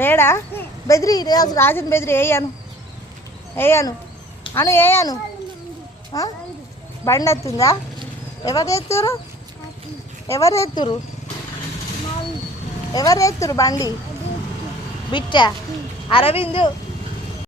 లేడా? బెదిరి రాజుని బెదిరి వేయను వేయను అను వేయను. బండి ఎత్తుందా? ఎవరు ఎత్తురు? ఎవరు ఎత్తురు? ఎవరు ఎత్తురు బండి? బిట్ట అరవిందు